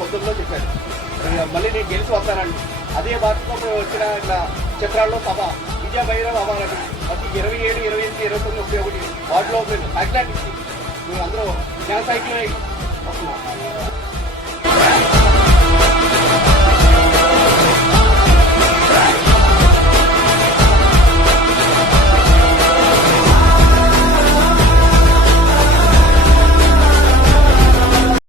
పొద్దుల్లో చెప్పారు. మళ్ళీ నేను గెలిచి వస్తానండి. అదే బాటలో వచ్చిన ఇట్లా చక్రాల్లో సభ విజయ భైరవ అవ్వాలని ప్రతి ఇరవై ఏడు ఇరవై ఎనిమిది ఇరవై తొమ్మిది ముప్పై ఒకటి వార్డులో మేము అట్లాంటి అందరూ జ్ఞాన